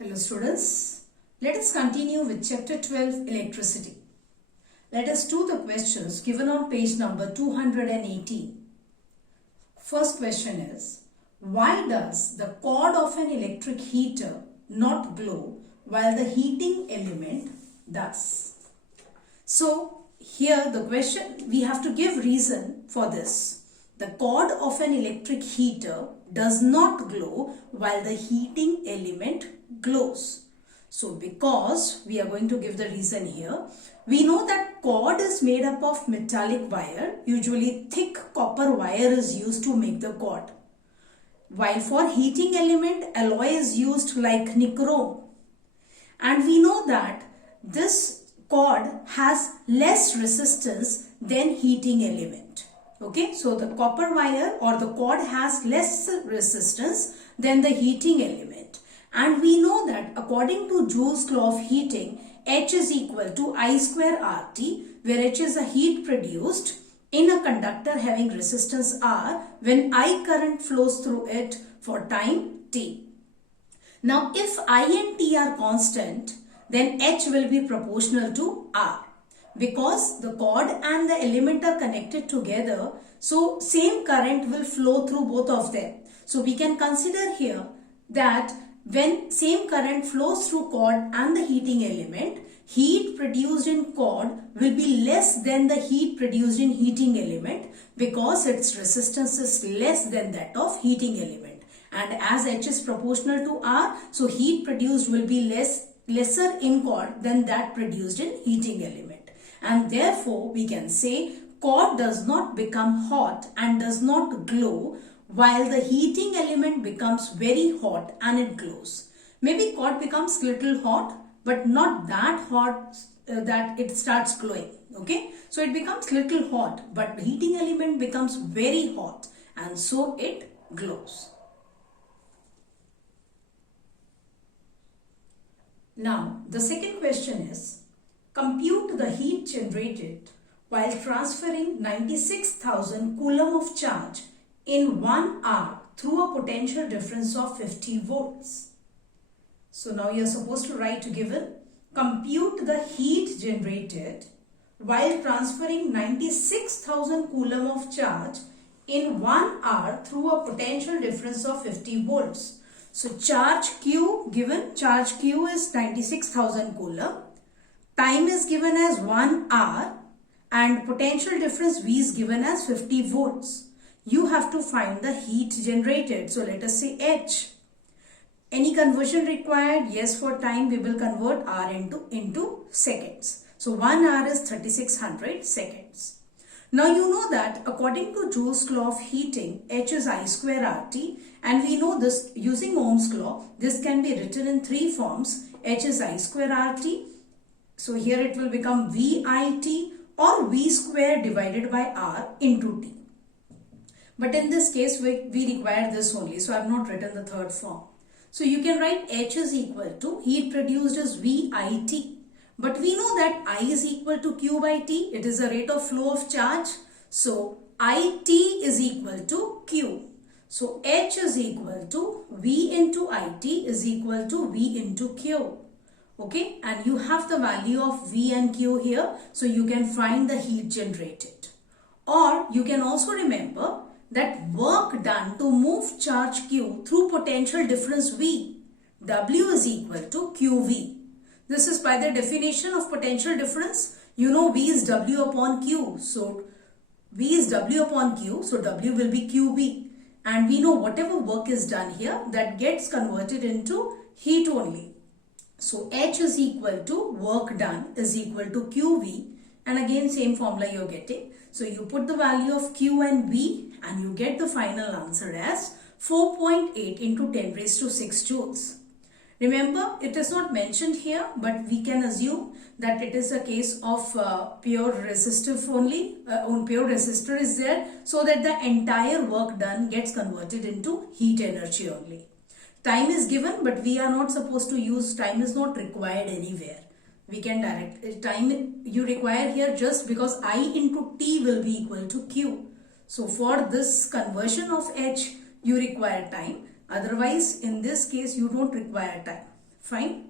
Hello students, let us continue with chapter 12 electricity. Let us do the questions given on page number 218. First question is, why does the cord of an electric heater not glow while the heating element does? So here the question, we have to give reason for this. The cord of an electric heater does not glow while the heating element glows. So because we are going to give the reason here, we know that cord is made up of metallic wire. Usually thick copper wire is used to make the cord. While for heating element, alloy is used like nichrome. And we know that this cord has less resistance than heating element. Okay, so the copper wire or the cord has less resistance than the heating element. And we know that according to Joule's law of heating, H is equal to I square RT, where H is a heat produced in a conductor having resistance R when I current flows through it for time T. Now, if I and T are constant, then H will be proportional to R. Because the cord and the element are connected together, so same current will flow through both of them. So we can consider here that when same current flows through cord and the heating element, heat produced in cord will be less than the heat produced in heating element because its resistance is less than that of heating element. And as H is proportional to R, so heat produced will be lesser in cord than that produced in heating element. And therefore, we can say cord does not become hot and does not glow while the heating element becomes very hot and it glows. Maybe cord becomes little hot but not that hot that it starts glowing. Okay, so it becomes little hot but the heating element becomes very hot and so it glows. Now, the second question is, compute the heat generated while transferring 96,000 coulomb of charge in 1 hour through a potential difference of 50 volts. So now you are supposed to write given, compute the heat generated while transferring 96,000 coulomb of charge in 1 hour through a potential difference of 50 volts. So charge Q given, charge Q is 96,000 coulomb. Time is given as 1 hour and potential difference V is given as 50 volts. You have to find the heat generated. So let us say H. Any conversion required? Yes, for time we will convert R into seconds. So 1 hour is 3600 seconds. Now you know that according to Joule's law of heating, H is I square RT, and we know this using Ohm's law. This can be written in three forms. H is I square RT. So here it will become VIT or V square divided by R into T. But in this case, we require this only. So I have not written the third form. So you can write H is equal to heat produced as VIT. But we know that I is equal to Q by T. It is a rate of flow of charge. So IT is equal to Q. So H is equal to V into IT is equal to V into Q. Okay, and you have the value of V and Q here, so you can find the heat generated. Or you can also remember that work done to move charge Q through potential difference V, W is equal to QV. This is by the definition of potential difference. You know V is W upon Q, so V is W upon Q, so W will be QV. And we know whatever work is done here, that gets converted into heat only. So H is equal to work done is equal to QV, and again same formula you are getting. So you put the value of Q and V and you get the final answer as 4.8 into 10 raised to 6 joules. Remember, it is not mentioned here, but we can assume that it is a case of pure resistive only. Pure resistor is there, so that the entire work done gets converted into heat energy only. Time is given, but we are not supposed to use, time is not required anywhere. We can direct, time you require here just because I into T will be equal to Q. So for this conversion of H, you require time. Otherwise, in this case, you don't require time. Fine.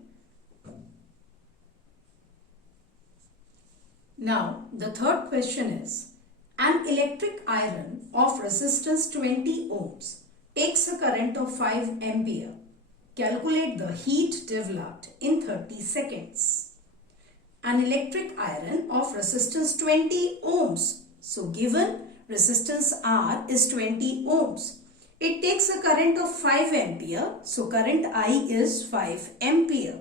Now, the third question is, an electric iron of resistance 20 ohms takes a current of 5 ampere. Calculate the heat developed in 30 seconds. An electric iron of resistance 20 ohms. So, given resistance R is 20 ohms. It takes a current of 5 ampere. So, current I is 5 ampere.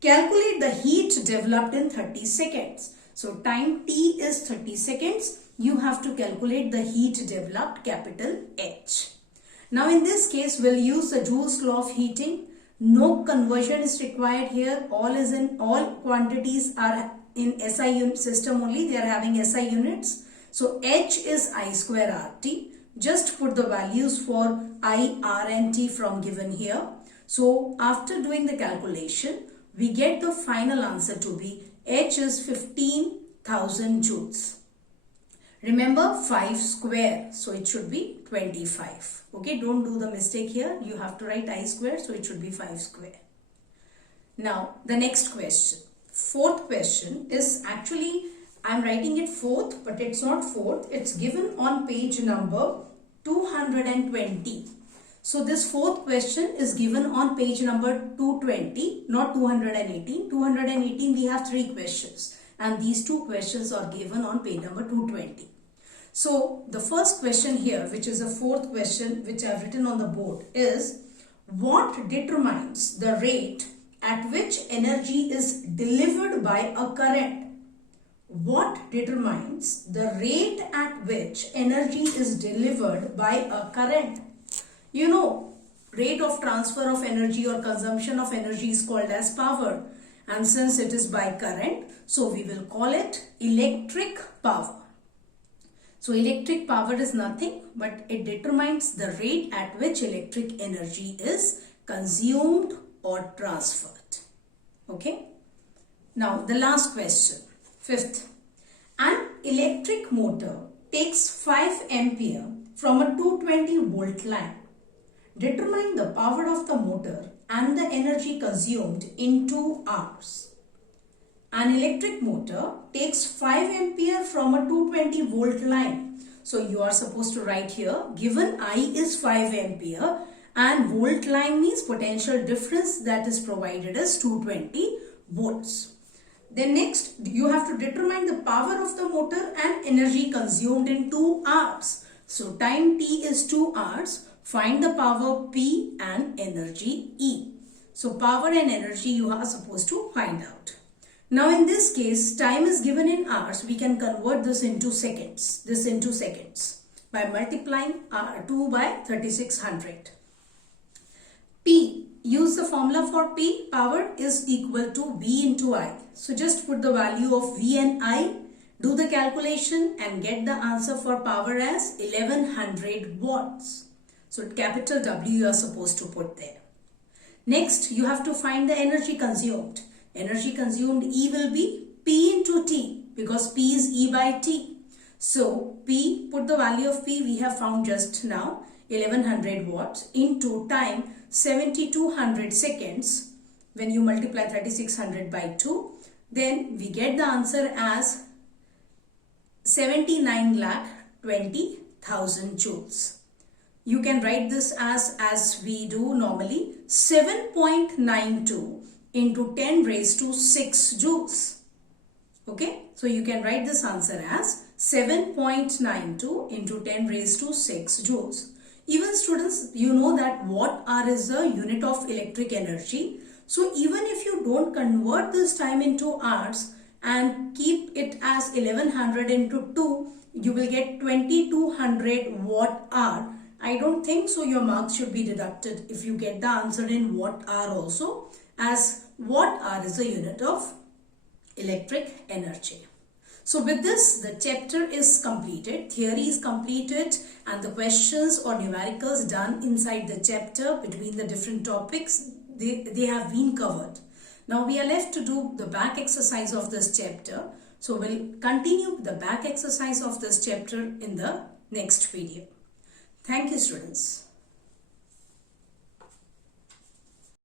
Calculate the heat developed in 30 seconds. So, time T is 30 seconds. You have to calculate the heat developed, capital H. Now, in this case, we'll use the Joule's law of heating. No conversion is required here. All quantities are in SI unit system only. They are having SI units. So, H is I square RT. Just put the values for I, R and T from given here. So, after doing the calculation, we get the final answer to be H is 15,000 joules. Remember 5 square, so it should be 25. Okay, don't do the mistake here. You have to write I square, so it should be 5 square. Now, the next question. Fourth question is actually, I'm writing it fourth, but it's not fourth. It's given on page number 220. So, this fourth question is given on page number 220, not 218. 218, we have 3 questions. And these 2 questions are given on page number 220. So, the first question here, which is a fourth question, which I have written on the board, is what determines the rate at which energy is delivered by a current? What determines the rate at which energy is delivered by a current? You know, rate of transfer of energy or consumption of energy is called as power. And since it is by current, so we will call it electric power. So, electric power is nothing but it determines the rate at which electric energy is consumed or transferred. Okay. Now, the last question, fifth. An electric motor takes 5 ampere from a 220 volt line. Determine the power of the motor and the energy consumed in 2 hours. An electric motor takes 5 ampere from a 220 volt line. So, you are supposed to write here, given I is 5 ampere and volt line means potential difference that is provided as 220 volts. Then next, you have to determine the power of the motor and energy consumed in 2 hours. So, time T is 2 hours. Find the power P and energy E. So, power and energy you are supposed to find out. Now, in this case, time is given in hours. We can convert this into seconds. By multiplying 2 by 3600. P. Use the formula for P. Power is equal to V into I. So, just put the value of V and I. Do the calculation and get the answer for power as 1100 watts. So, capital W you are supposed to put there. Next, you have to find the energy consumed. Energy consumed E will be P into T because P is E by T. So, P, put the value of P we have found just now, 1100 watts into time 7200 seconds. When you multiply 3600 by 2, then we get the answer as 79,20,000 joules. You can write this as we do normally, 7.92 into 10 raised to 6 joules. Okay, so you can write this answer as 7.92 into 10 raised to 6 joules. Even students, you know that watt hour is a unit of electric energy. So even if you don't convert this time into hours and keep it as 1100 into 2, you will get 2200 watt hour. I don't think so your marks should be deducted if you get the answer in watt hour also, as watt hour is a unit of electric energy. So with this, the chapter is completed, theory is completed, and the questions or numericals done inside the chapter between the different topics, they have been covered. Now we are left to do the back exercise of this chapter. So we'll continue the back exercise of this chapter in the next video. Thank you, students.